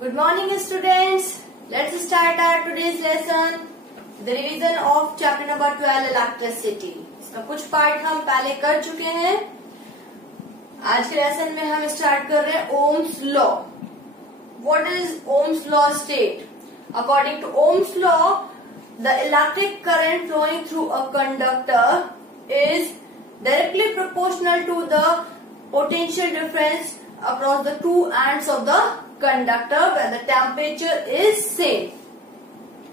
Good morning students. Let's start our today's lesson. The revision of chapter number 12 electricity. इसका कुछ part हम पहले कर चुके हैं. आज के लेसन में हम स्टार्ट कर रहे हैं Ohm's law. What is Ohm's law state? According to Ohm's law, the electric current flowing through a conductor is directly proportional to the potential difference across the two ends of the conductor when the temperature is same.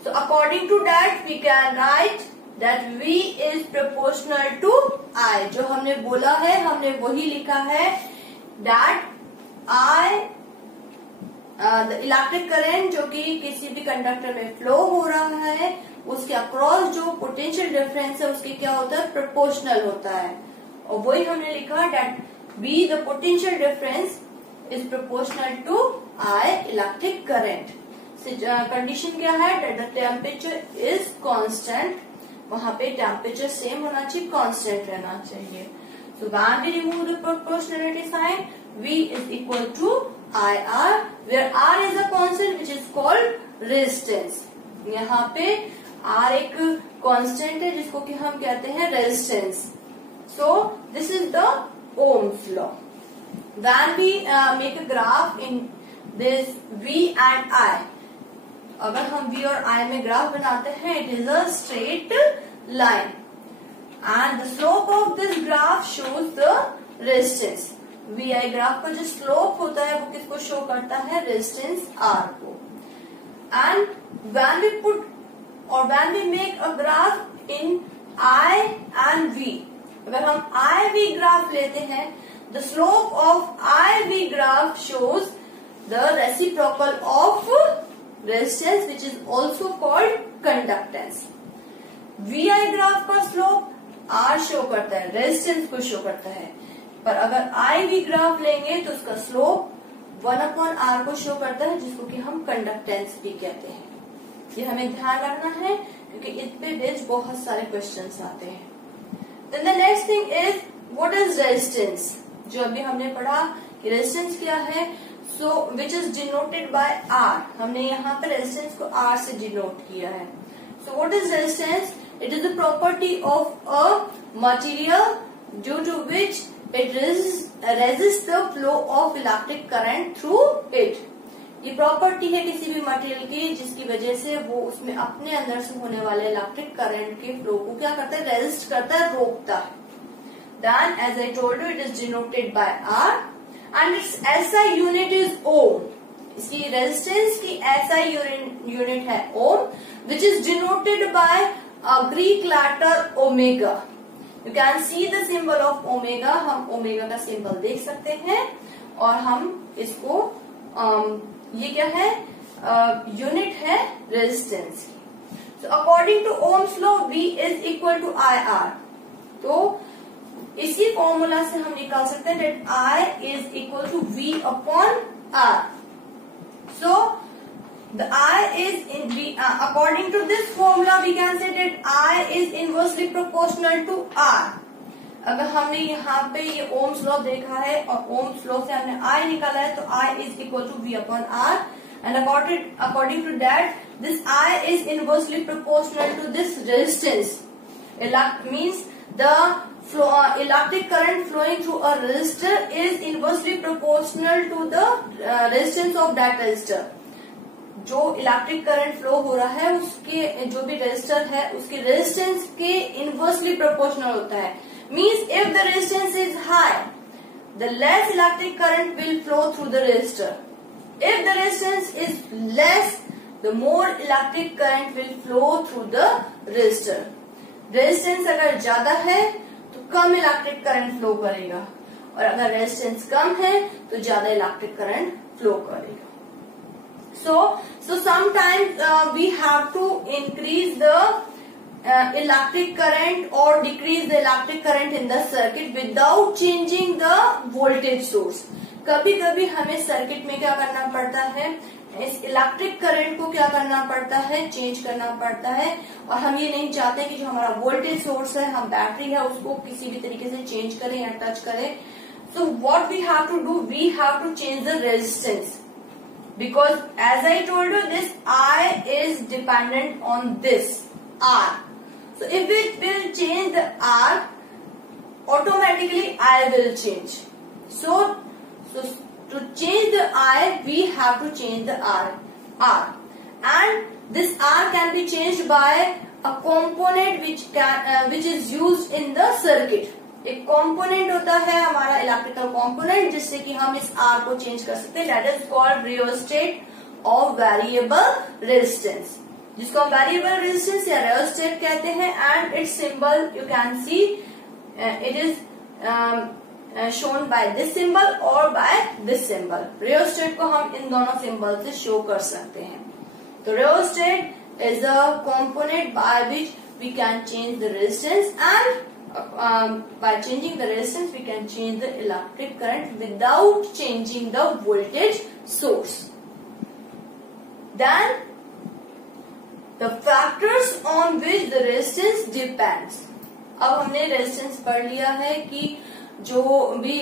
So according to that we can write that V is proportional to I. जो हमने बोला है हमने वही लिखा है that I the electric current जो कि किसी भी कंडक्टर में फ्लो हो रहा है उसके अक्रॉस जो पोटेंशियल डिफरेंस है उसके क्या होता है प्रोपोर्शनल होता है. और वही हमने लिखा that V the potential difference is proportional to I electric current. Condition क्या है that the temperature is constant. वहां पे टेम्परेचर सेम होना चाहिए, कांस्टेंट रहना चाहिए. So when we remove the proportionality sign, V is equal to IR, where R is a constant which is called resistance. यहाँ पे R एक कांस्टेंट है जिसको कि हम कहते हैं resistance. So this is the Ohm's law. When we make a graph in this V and I, अगर हम V और I में ग्राफ बनाते हैं it is a straight line and the slope of this graph shows the resistance. VI graph का जो slope होता है वो किसको शो करता है रेजिस्टेंस R को. And when we put or when we make a graph in I and V, अगर हम IV ग्राफ लेते हैं the slope of IV graph shows the reciprocal of resistance which is also called conductance. VI graph का slope R show करता है, resistance को show करता है. पर अगर IV ग्राफ लेंगे तो उसका स्लोप 1/R को शो करता है जिसको कि हम कंडक्टेंस भी कहते हैं. ये हमें ध्यान रखना है क्योंकि इस पे बेस्ड बहुत सारे क्वेश्चंस आते हैं. Then the next thing is what is resistance? जो अभी हमने पढ़ा कि रेजिस्टेंस क्या है. So which is denoted by R. हमने यहाँ पे रेजिस्टेंस को R से डिनोट किया है. So what is resistance? It is the property of a material due to which it resists the flow of electric current through it. ये property है किसी भी मटेरियल की जिसकी वजह से वो उसमें अपने अंदर से होने वाले इलेक्ट्रिक करंट के फ्लो को क्या करता है रेजिस्ट करता है, रोकता है. Then as I told you it is denoted by R and its SI unit is ohm. इसकी रेजिस्टेंस की SI यूनिट है ओम which is denoted by a Greek letter omega. You can see the symbol of omega. हम omega का symbol देख सकते हैं और हम इसको ये क्या है यूनिट है रेजिस्टेंस की. So according to Ohm's law V is equal to IR. तो इसी फॉर्मूला से हम निकाल सकते हैं that I is equal to V upon R. So the I is in V. According to this formula we can say that I is inversely proportional to R. अगर हमने यहाँ पे ये ओम्स लॉ देखा है और ओम्स लॉ से हमने I निकाला है तो I is equal to V upon R and according to that this I is inversely proportional to this resistance. Means the electric current flowing through a resistor is inversely proportional to the resistance of that resistor. जो electric current flow हो रहा है उसके जो भी resistor है उसके resistance के इनवर्सली प्रोपोर्शनल होता है. Means if the resistance is high the less electric current will flow through the resistor. If the resistance is less the more electric current will flow through the resistor. Resistance अगर ज्यादा है तो कम electric current flow करेगा और अगर resistance कम है तो ज्यादा इलेक्ट्रिक करंट फ्लो करेगा. So sometimes we have to increase the electric current or decrease the electric current in the circuit without changing the voltage source. कभी कभी हमें सर्किट में क्या करना पड़ता है इस इलेक्ट्रिक करंट को क्या करना पड़ता है चेंज करना पड़ता है और हम ये नहीं चाहते कि जो हमारा वोल्टेज सोर्स है हम बैटरी है उसको किसी भी तरीके से चेंज करें या टच करें. So what we have to do, we have to change the resistance. because as I told you, this I is dependent on this R. So if it will change the R, automatically I will change. So to change the I, we have to change the R. And this R can be changed by a component which is used in the circuit. एक component होता है हमारा electrical component जिससे कि हम इस R को change कर सकते हैं. That is called rheostat of variable resistance, जिसको हम variable resistance या rheostat कहते हैं. And its symbol you can see it is shown by this symbol or by this symbol. Rheostat को हम इन दोनों symbol से show कर सकते हैं. तो rheostat is a component by which we can change the resistance, and by changing the resistance we can change the electric current without changing the voltage source. Then the factors on which the resistance depends. अब हमने resistance पढ़ लिया है कि जो भी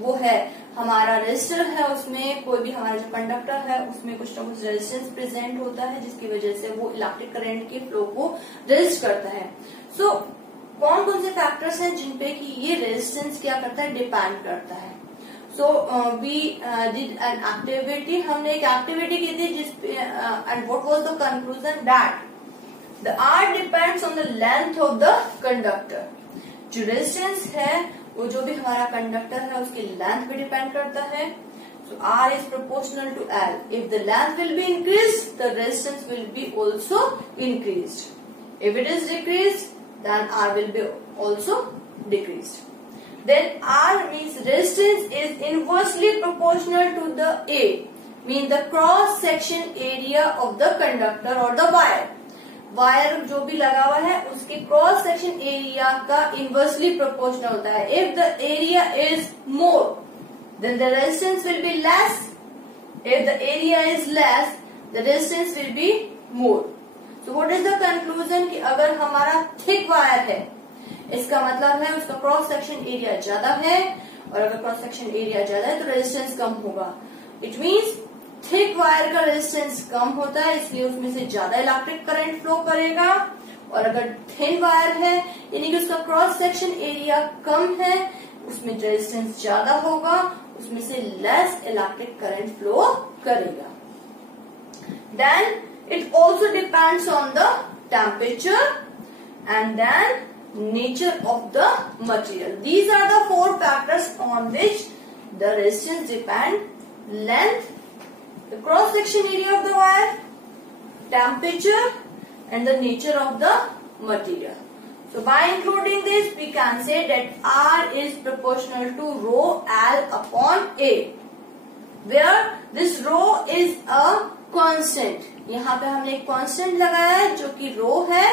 वो है हमारा रेजिस्टर है, उसमें कोई भी हमारा जो कंडक्टर है उसमें कुछ ना कुछ रेजिस्टेंस प्रेजेंट होता है जिसकी वजह से वो इलेक्ट्रिक करंट के फ्लो को रेजिस्ट करता है. सो कौन कौन से फैक्टर्स हैं जिनपे कि ये रेजिस्टेंस क्या करता है, डिपेंड करता है. So we did an activity, हमने एक एक्टिविटी की थी जिसपे and what was the conclusion that the R depends on the length of the conductor. जो रेजिस्टेंस है वो जो भी हमारा कंडक्टर है उसकी लेंथ पे डिपेंड करता है. So R is proportional to L. If the length will be increased the resistance will be also increased. If it is decreased then R will be also decreased. Then R means resistance is inversely proportional to the A, mean the cross section area of the conductor or the wire. Wire जो भी लगा हुआ है उसके cross section area का inversely proportional होता है. If the area is more than the resistance will be less. If the area is less the resistance will be more. तो व्हाट इज द कंक्लूजन कि अगर हमारा थिक वायर है इसका मतलब है उसका क्रॉस सेक्शन एरिया ज्यादा है, और अगर क्रॉस सेक्शन एरिया ज्यादा है तो रेजिस्टेंस कम होगा. इट मीन्स थिक वायर का रेजिस्टेंस कम होता है इसलिए उसमें से ज्यादा इलेक्ट्रिक करंट फ्लो करेगा, और अगर थिन वायर है यानी कि उसका क्रॉस सेक्शन एरिया कम है उसमें रेजिस्टेंस ज्यादा होगा, उसमें से लेस इलेक्ट्रिक करंट फ्लो करेगा. Then it also depends on the temperature and then nature of the material. These are the four factors on which the resistance depend: length, the cross section area of the wire, temperature and the nature of the material. So by including this we can say that R is proportional to rho L upon A, where this rho is a constant. यहाँ पे हमने एक constant लगाया है जो कि rho है,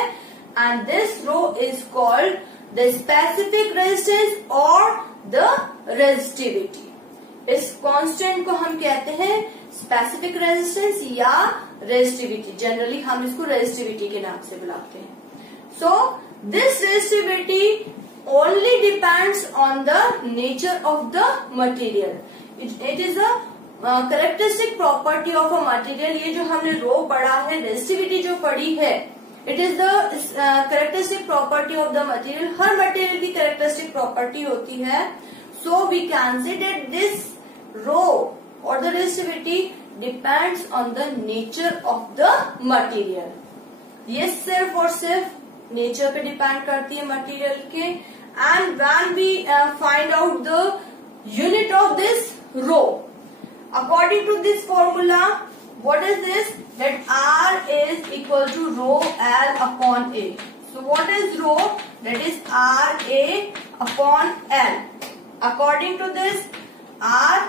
and this rho is called the specific resistance और द रेजिस्टिविटी. इस कांस्टेंट को हम कहते हैं स्पेसिफिक रेजिस्टेंस या रेजिस्टिविटी. जनरली हम इसको रेजिस्टिविटी के नाम से बुलाते हैं. So this resistivity only depends on the nature of the material. It is a characteristic property of a material. ये जो हमने रो पढ़ा है, रेजिस्टिविटी जो पढ़ी है, it is the characteristic property of the material. हर मटेरियल की कैरेक्टरिस्टिक प्रॉपर्टी होती है. So we can say that this rho और the resistivity depends on the nature of the material. ये सिर्फ और सिर्फ नेचर पे डिपेंड करती है मटेरियल के. And when we find out the unit of this rho, according to this formula, what is this? That R is equal to rho L upon A. So what is rho? That is RA upon L. According to this, R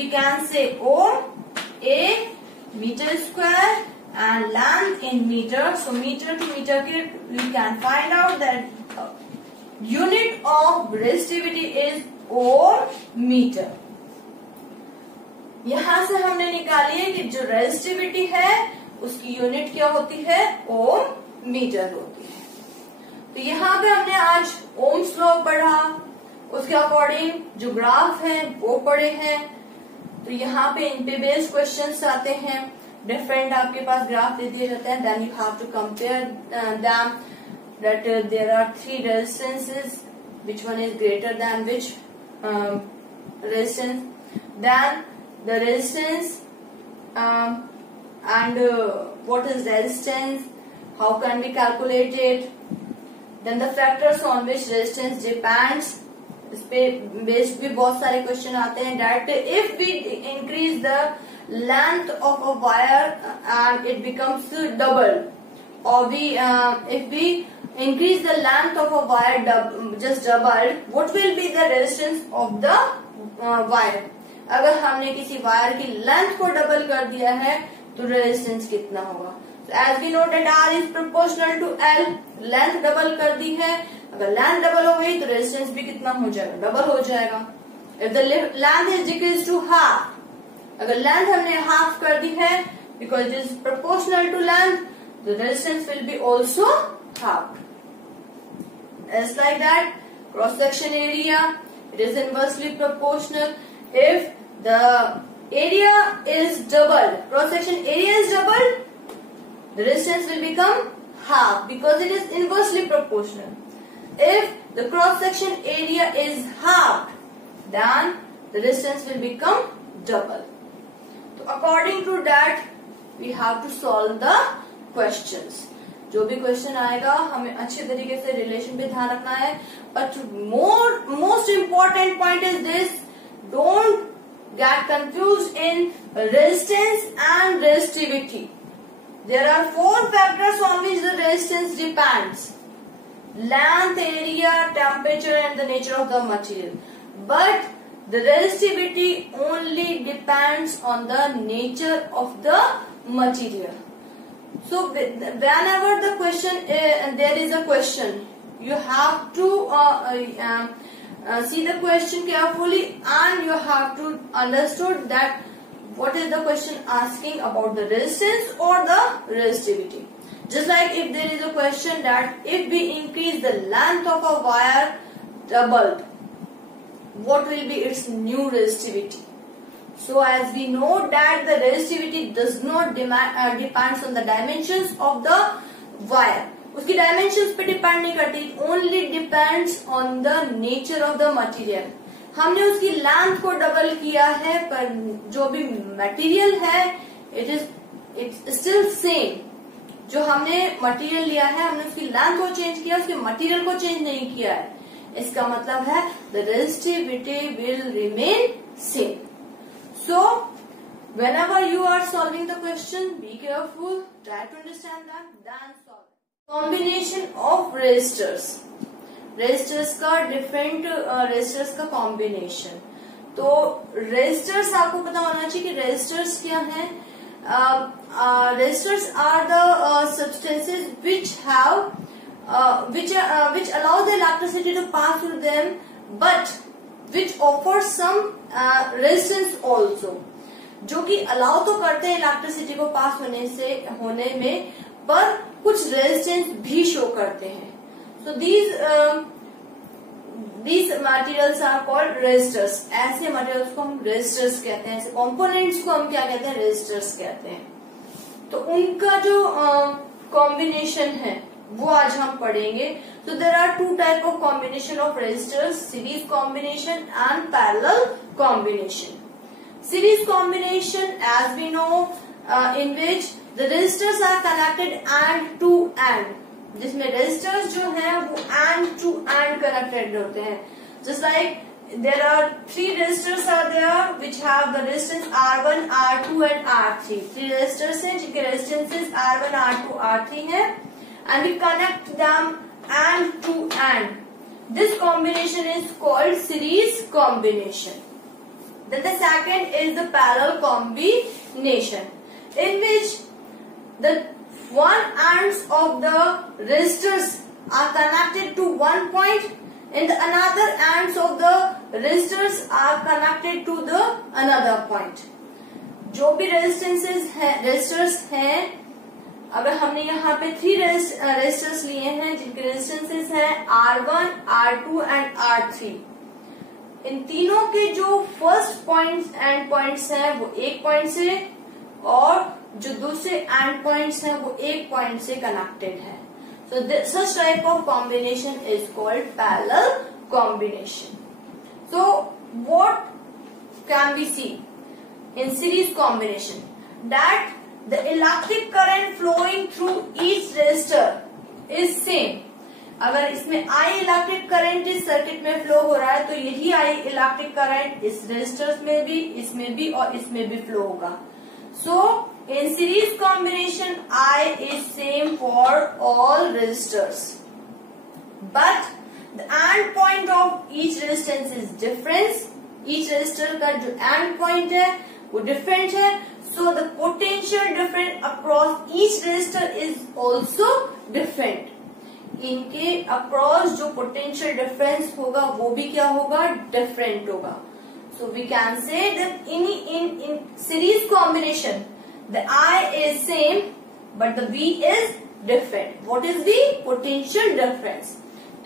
we can say ohm, A meter square and length in meter. So meter to meter we can find out that unit of resistivity is ohm meter. यहां से हमने निकाली है कि जो resistivity है उसकी unit क्या होती है, ओम मीटर होती है. तो यहाँ पे हमने आज ओम्स लॉ पढ़ा, उसके अकॉर्डिंग जो ग्राफ है वो पढ़े हैं. तो यहाँ पे इन पे बेस्ड क्वेश्चंस आते हैं, डिफरेंट आपके पास ग्राफ दे दिए जाते हैं, then you have to compare them that there are 3 resistances, which one is greater than which resistance, then the resistance and what is resistance, how can we calculate it, then the factors on which resistance depends, इस पे based भी बहुत सारे question आते हैं. that if we increase the length of a wire and it becomes double, or if we increase the length of a wire just double, what will be the resistance of the wire? अगर हमने किसी wire की length को double कर दिया है तो resistance कितना होगा? As we know that R is proportional to L, length double कर दी है, अगर लेंथ डबल हो गई तो रेजिस्टेंस भी कितना हो जाएगा? डबल हो जाएगा. If the length is decrease to half, अगर लेंथ हमने हाफ कर दी है because it is proportional to length, the resistance will be also half. As like that, cross section area, it is inversely proportional. If the area is doubled, cross section area is doubled, the resistance will become half because it is inversely proportional. If the cross section area is half, then the resistance will become double. So according to that, we have to solve the questions. जो भी question आएगा हमें अच्छे तरीके से relation पे ध्यान रखना है. But most important point is this, don't get confuse in resistance and resistivity. There are 4 factors on which the resistance depends: length, area, temperature and the nature of the material. But the resistivity only depends on the nature of the material. So whenever the question there is a question, you have to see the question carefully and you have to understood that what is the question asking about the resistance or the resistivity. Just like if there is a question that if we increase the length of a wire doubled, what will be its new resistivity? So as we know that the resistivity does not depends on the dimensions of the wire. उसकी dimensions पे depend नहीं करती, it only depends on the nature of the material. हमने उसकी length को double किया है पर जो भी material है it's still same. जो हमने material लिया है हमने उसकी length को change किया, उसके material को change नहीं किया है. इसका मतलब है the resistivity will remain same. So, whenever you are solving the question, be careful, try to understand them, then solve. Combination of resistors. Resistors का different resistors का combination. तो resistors आपको पता होना चाहिए कि resistors क्या हैं. Resistors are the substances which have which allow the electricity to pass through them, but which offer some resistance also. जो कि अलाउ तो करते हैं इलेक्ट्रिसिटी को पास होने में, पर कुछ रेजिस्टेंस भी शो करते हैं. सो these materials are called resistors. ऐसे मटेरियल्स को हम रेजिस्टर्स कहते हैं, ऐसे कंपोनेंट्स को हम क्या कहते हैं? रेजिस्टर्स कहते हैं. तो उनका जो कॉम्बिनेशन है वो आज हम पढ़ेंगे. So there are 2 type of combination of resistors: series combination and parallel combination. Series combination, as we know, in which the resistors are connected end to end, जिसमें resistors जो हैं वो end to end connected होते हैं. Just like there are 3 resistors are there which have the resistance R1, R2 and R3. 3 resistors हैं जिनके resistances R1, R2, R3 हैं, and we connect them end to end. This combination is called series combination. Then the second is the parallel combination, in which the one ends of the resistors are connected to one point and the another ends of the resistors are connected to the another point. जो भी resistors हैं, अगर हमने यहाँ पे 3 resistors लिए हैं जिनके रेजिस्टेंसेस हैं R1, R2 एंड R3. इन तीनों के जो फर्स्ट पॉइंट्स एंड पॉइंट्स हैं वो एक पॉइंट से, और जो दूसरे एंड पॉइंट्स हैं वो एक पॉइंट से कनेक्टेड है. सो such type of combination is called parallel combination. So what can we see in series combination? That the electric current flowing through each resistor is same. अगर इसमें I इलेक्ट्रिक करंट इस circuit में flow हो रहा है तो यही I electric current इस रेजिस्टर्स में भी, इसमें भी और इसमें भी फ्लो होगा. So in series combination I is same for all resistors, but the end point of each resistance is different. Each resistor का जो end point है वो different है. So the potential difference across each resistor is also different. इनके across जो potential difference होगा वो भी क्या होगा, डिफरेंट होगा. So we can say that in series combination the I is same but the V is different. What is the potential difference?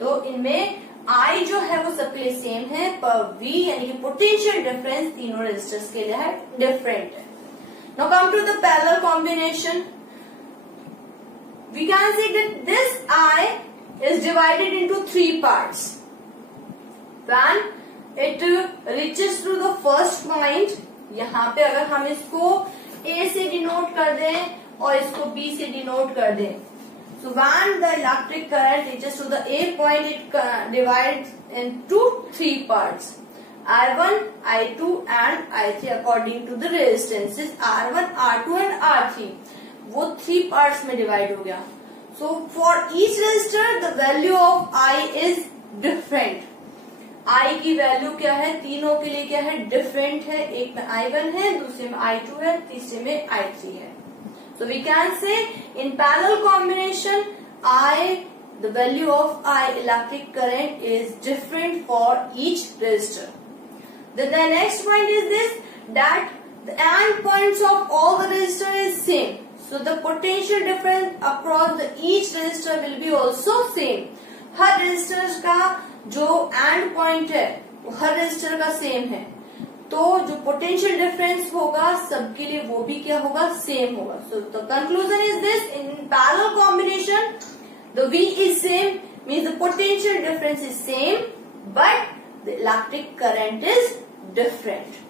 तो इनमें I जो है वो सबके लिए सेम है, पर V यानी कि पोटेंशियल डिफरेंस तीनों रेजिस्टर्स के लिए है डिफरेंट है. Now come to the parallel combination. We can say that this I is divided into three parts. When it reaches to the first point, यहाँ पे अगर हम इसको A से डिनोट कर दें और इसको B से डिनोट कर दें, so when the electric current reaches to the A point, it divides into three parts: I1, I2 and I3 according to the resistances R1, R2 and R3. वो 3 parts में divide हो गया. So for each resistor the value of I is different. I की value क्या है, तीनों के लिए क्या है, डिफरेंट है. एक में I1 है, दूसरे में I2 है, तीसरे में I3 है. So we can say in parallel combination the value of I electric current is different for each resistor. The next point is this, that the end points of all the resistor is same. So the potential difference across the each resistor will be also same. हर resistor का जो and point है वो हर resistor का same है, तो जो potential difference होगा सबके लिए वो भी क्या होगा, सेम होगा. So the conclusion is this, in parallel combination the V is same means the potential difference is same but the electric current is different.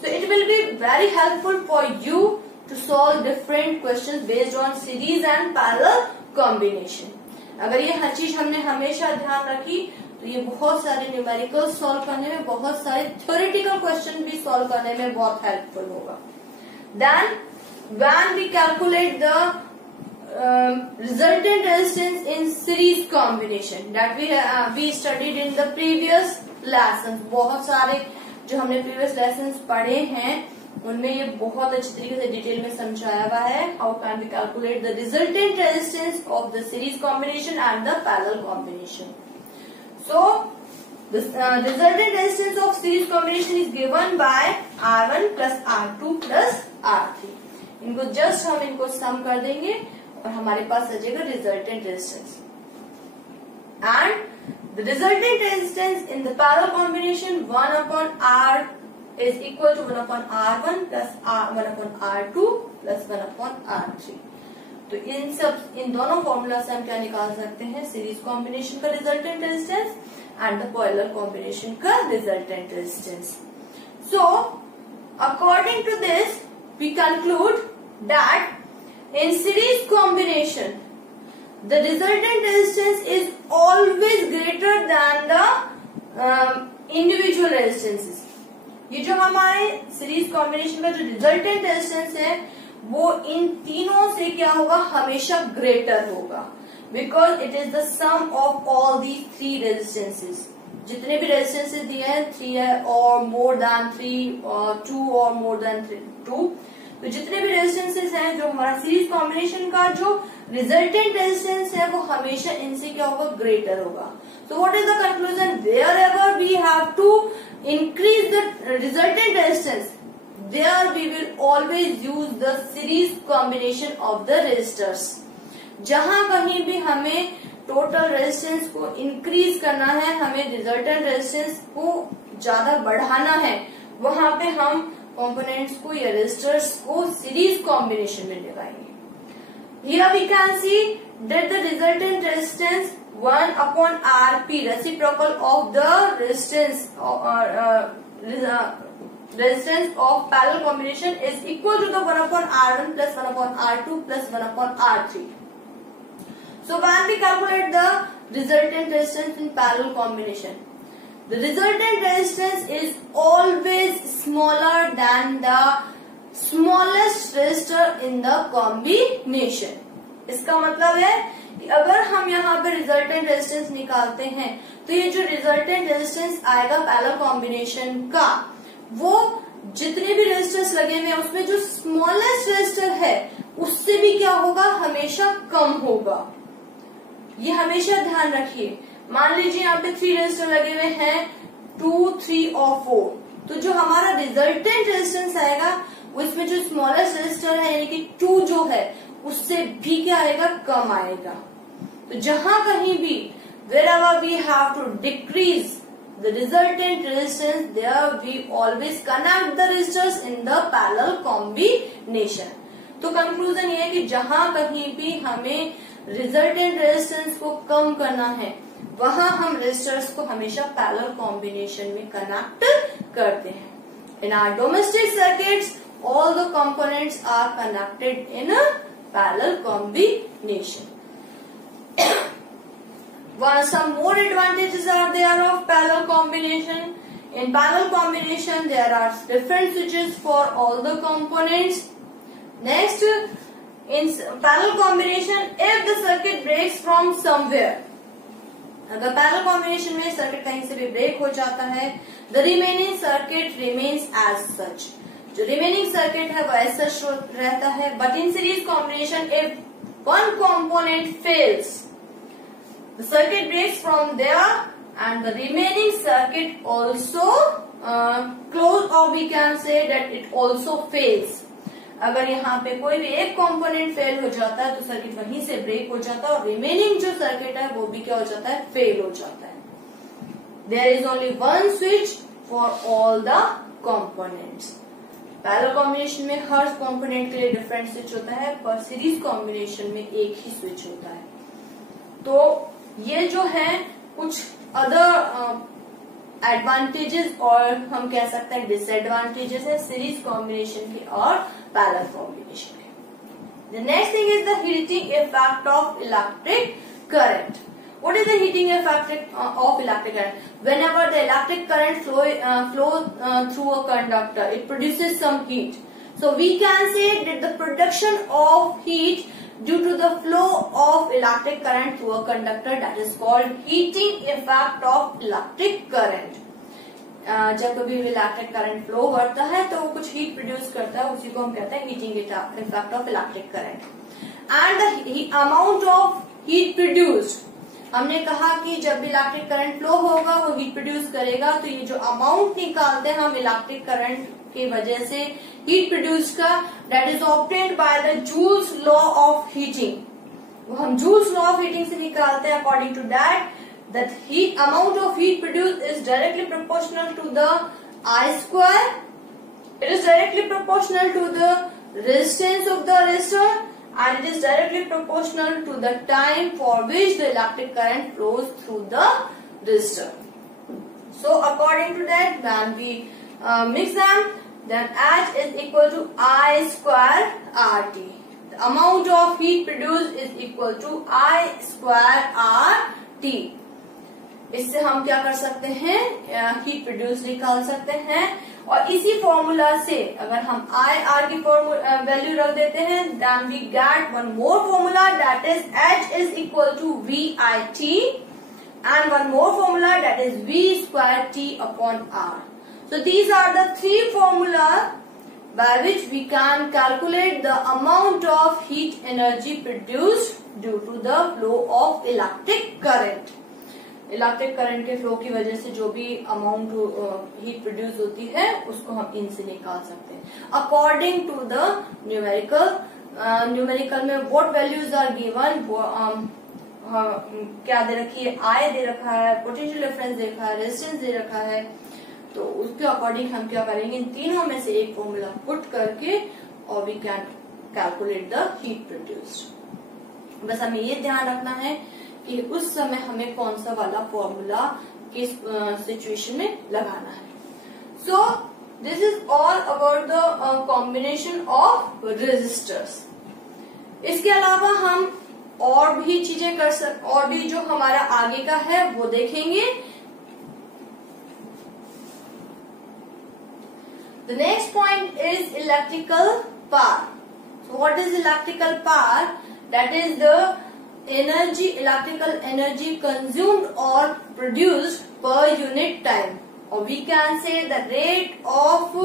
So it will be very helpful for you to solve different questions based on series and parallel combination. अगर ये हर चीज हमने हमेशा ध्यान रखी तो ये बहुत सारे न्यूमेरिकल सॉल्व करने में, बहुत सारे थ्योरेटिकल क्वेश्चन भी सॉल्व करने में बहुत हेल्पफुल होगा. Then when we calculate the resultant resistance in series combination that we studied in the previous lessons. बहुत सारे जो हमने प्रीवियस लेसन्स पढ़े हैं उनमें ये बहुत अच्छी तरीके से डिटेल में समझाया हुआ है. How can we calculate the resultant resistance of the series combination and the parallel combination. So the resultant resistance of series combination is given by R1 plus R2 plus R3. इनको just हम इनको सम कर देंगे और हमारे पास आ जाएगा resultant resistance. And the resultant resistance in the parallel combination 1 upon R is equal to 1 upon R1 plus 1 upon R2 plus 1 upon R3. तो इन दोनों फॉर्मूला से हम क्या निकाल सकते हैं, सीरीज कॉम्बिनेशन का resultant resistance and the parallel combination का resultant resistance. So according to this we conclude that in series combination the resultant resistance is always greater than the individual resistances. ये जो हमारे सीरीज कॉम्बिनेशन का जो resultant resistance है वो इन तीनों से क्या होगा, हमेशा ग्रेटर होगा, because it is the sum of all these three resistances. जितने भी रेजिस्टेंसेस दिए हैं 3 है और मोर देन 3 और 2 और मोर देन 2, तो जितने भी रेजिस्टेंसेस हैं जो हमारा सीरीज कॉम्बिनेशन का जो रिजल्टेंट रेजिस्टेंस है वो हमेशा इनसे क्या होगा, ग्रेटर होगा. So what is the conclusion, wherever we have to increase the resultant resistance there we will always use the series combination of the resistors. जहां कहीं भी हमें टोटल रेजिस्टेंस को इंक्रीज करना है, हमें रिजल्टेंट रेजिस्टेंस को ज्यादा बढ़ाना है वहां पे हम कंपोनेंट्स को या रेजिस्टर्स को सीरीज कॉम्बिनेशन में लगाएंगे। Here we can see that the resultant resistance 1/Rp reciprocal of the resistance of parallel combination is equal to the 1/R1 plus 1/R2 plus 1/R3. So when we calculate the resultant resistance in parallel combination, the resultant resistance is always smaller than the smallest resistor in the combination. इसका मतलब है कि अगर हम यहाँ पे resultant resistance निकालते हैं तो ये जो रिजल्टेंट रेजिस्टेंस आएगा पैरेलल कॉम्बिनेशन का, वो जितने भी रेजिस्टर्स लगे हुए हैं उसमें जो स्मॉलेस्ट रेजिस्टर है उससे भी क्या होगा, हमेशा कम होगा। ये हमेशा ध्यान रखिए। मान लीजिए यहाँ पे 3 रेजिस्टर लगे हुए हैं, 2, 3 और 4, तो जो हमारा रिजल्टेंट रेजिस्टेंस आएगा वो इसमें जो स्मॉलेस्ट रेजिस्टर है यानी कि 2 जो है उससे भी क्या आएगा, कम आएगा। तो जहां कहीं भी wherever we have to decrease the resultant resistance, there we always connect the resistors in the parallel combination. तो कंक्लूजन ये है कि जहां कहीं भी हमें रिजल्टेंट रेजिस्टेंस को कम करना है वहां हम रेजिस्टर्स को हमेशा पैरेलल कॉम्बिनेशन में कनेक्ट करते हैं। In our domestic circuits, all the components are connected in a parallel combination. Some more advantages are there of parallel combination. In parallel combination, there are different switches for all the components. Next, in parallel combination, if the circuit breaks from somewhere, अगर parallel combination में circuit कहीं से भी break हो जाता है, the remaining circuit remains as such, जो remaining circuit है वो एज सच रहता है। But in series combination if one component fails, the circuit breaks from there and the remaining circuit also close, और we can say that it also fails. अगर यहाँ पे कोई भी एक कंपोनेंट फेल हो जाता है तो सर्किट वहीं से ब्रेक हो जाता है और रिमेनिंग जो सर्किट है वो भी क्या हो जाता है, फेल हो जाता है। There is only one switch for all the components. Parallel combination में हर कंपोनेंट के लिए डिफरेंट स्विच होता है, पर सीरीज कॉम्बिनेशन में एक ही स्विच होता है। तो ये जो है कुछ अदर एडवांटेजेस और हम कह सकते हैं डिसएडवांटेजेस है सीरीज कॉम्बिनेशन के और पैरेलल कॉम्बिनेशन के। The next thing is the heating effect of electric current. What is the heating effect of electric current? Whenever the electric current flow through a conductor, it produces some heat. So we can say that the production of heat due to the flow of electric current through a conductor, that is called heating effect of electric current. जब कभी electric current flow करता है तो वो कुछ heat produce करता है, उसी को हम कहते हैं heating effect of electric current. And the amount of heat produced, हमने कहा कि जब इलेक्ट्रिक करंट फ्लो होगा वो हीट प्रोड्यूस करेगा, तो ये जो अमाउंट निकालते हैं हम इलेक्ट्रिक करंट की वजह से हीट प्रोड्यूस का, that is obtained by the Joule's law of heating. वो हम जूल्स लॉ ऑफ हीटिंग से निकालते हैं। According to that, that heat amount of heat produced is directly proportional to the I square. It is directly proportional to the resistance of the resistor, and it is directly proportional to the time for which the electric current flows through the resistor. So according to that, when we mix them, then H is equal to I square RT. The amount of heat produced is equal to I square RT. इससे हम क्या कर सकते हैं, heat produce निकाल सकते हैं। और इसी फॉर्मूला से अगर हम आई आर की वैल्यू रख देते हैं, then we get one more formula, that is H is equal to V I T, and one more formula that is V square T upon R. So these are the 3 formula by which we can calculate the amount of heat energy produced due to the flow of electric current. Electric current के flow की वजह से जो भी amount heat produce होती है उसको हम इनसे निकाल सकते हैं। अकॉर्डिंग टू द न्यूमेरिकल में व्हाट वैल्यूज आर गिवन, क्या दे रखी है, आई दे रखा है, पोटेंशियल डिफरेंस दे रखा है, रेजिस्टेंस दे रखा है, तो उसके अकॉर्डिंग हम क्या करेंगे, इन तीनों में से एक फॉर्मूला पुट करके और we can calculate the heat produced. बस हमें ये ध्यान रखना है कि उस समय हमें कौन सा वाला फॉर्मूला किस सिचुएशन में लगाना है। So this is all about the combination of resistors. इसके अलावा हम और भी चीजें कर सकते, और भी जो हमारा आगे का है वो देखेंगे। The next point is electrical power. So what is electrical power? That is the energy, electrical energy consumed or produced per unit time, or we can say the rate of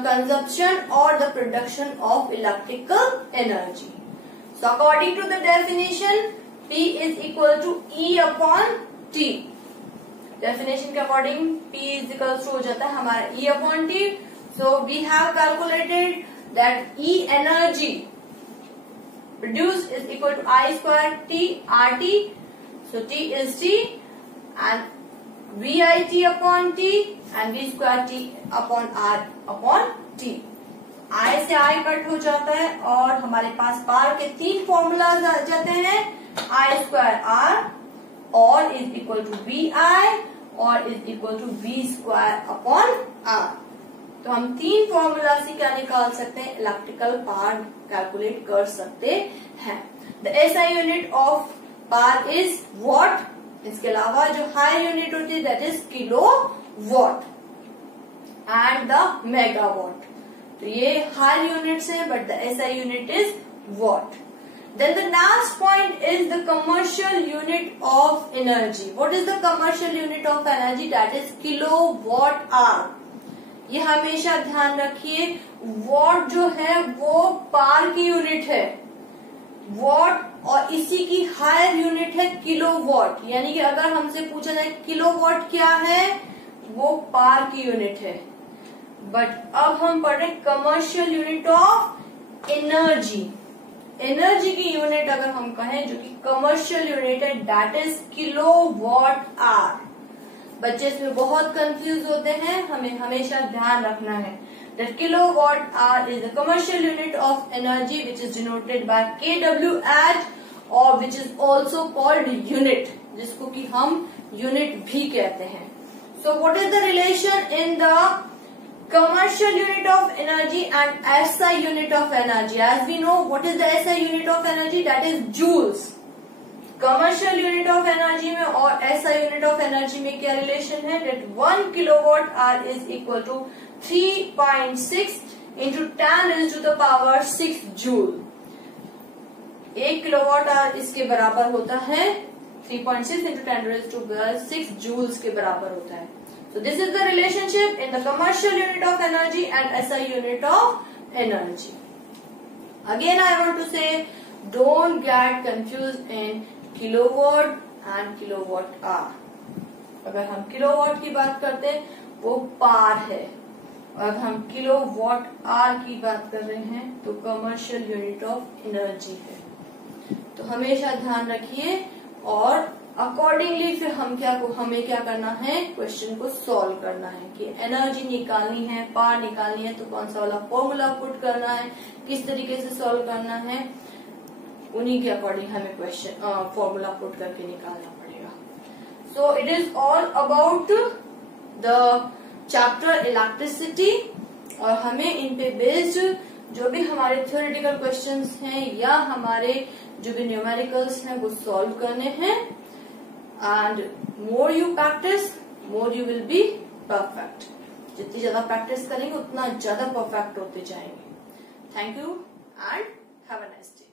consumption or the production of electrical energy. So according to the definition, P is equal to E upon T. Definition के according P is equals to हो जाता है हमारा E upon T। So we have calculated that E energy produced is equal to I square T RT। So T is T and VIT upon T and V square T upon R upon T। I से I कट हो जाता है और हमारे पास power के 3 formulas आ जाते हैं, I स्क्वायर R और इज इक्वल टू VI और is equal to V square upon R। तो हम 3 फॉर्मूला से क्या निकाल सकते हैं, इलेक्ट्रिकल पावर कैलकुलेट कर सकते हैं। The SI unit of power is what. इसके अलावा जो हाई यूनिट होती है that is kilo watt and the megawatt. तो ये हाई यूनिट्स हैं but the SI unit is what. Then the last point is the commercial unit of energy. What is the commercial unit of energy? That is kilowatt hour. ये हमेशा ध्यान रखिए, what जो है वो पावर की unit है, वॉट, और इसी की हायर यूनिट है किलोवाट। यानी कि अगर हमसे पूछा जाए किलोवाट क्या है, वो पावर की यूनिट है। बट अब हम पढ़ रहे commercial unit of energy. Energy की यूनिट अगर हम कहें जो कि कमर्शियल यूनिट है दैट इज किलोवाट आवर। बच्चे इसमें बहुत कंफ्यूज होते हैं, हमें हमेशा ध्यान रखना है that kilowatt hour is the commercial unit of energy which is denoted by kWh और which is also called unit, जिसको कि हम यूनिट भी कहते हैं। सो what is the relation in the commercial unit of energy and SI unit of energy? As we know, what is the SI unit of energy? That is joules. Commercial unit of energy में और SI unit of energy में क्या relation है? That 1 kilowatt hour is equal to 3.6 into 10 raised to the power 6 joule. 1 kilowatt hour इसके बराबर होता है 3.6 into 10 raised to the 6 joules के बराबर होता है। So this is the relationship in the commercial unit of energy and SI unit of energy. Again I want to say, don't get confused in kilowatt and kilowatt hour. अगर हम kilowatt की बात करते हैं वो पावर है, और अगर हम किलोवाट आवर की बात कर रहे हैं तो कमर्शियल यूनिट ऑफ एनर्जी है। तो हमेशा ध्यान रखिए और अकॉर्डिंगली फिर हमें क्या करना है, क्वेश्चन को सॉल्व करना है कि एनर्जी निकालनी है, पावर निकालनी है तो कौन सा वाला फॉर्मूला पुट करना है, किस तरीके से सॉल्व करना है, उन्हीं के अकॉर्डिंग हमें क्वेश्चन फॉर्मूला पुट करके निकालना पड़ेगा। So it is all about the chapter electricity, और हमें इन पे बेस्ड जो भी हमारे थ्योरेटिकल क्वेश्चंस हैं या हमारे जो भी न्यूमेरिकल्स हैं वो सॉल्व करने हैं। And more you practice, more you will be perfect. जितनी ज्यादा प्रैक्टिस करेंगे उतना ज्यादा परफेक्ट होते जाएंगे। Thank you and have a nice day.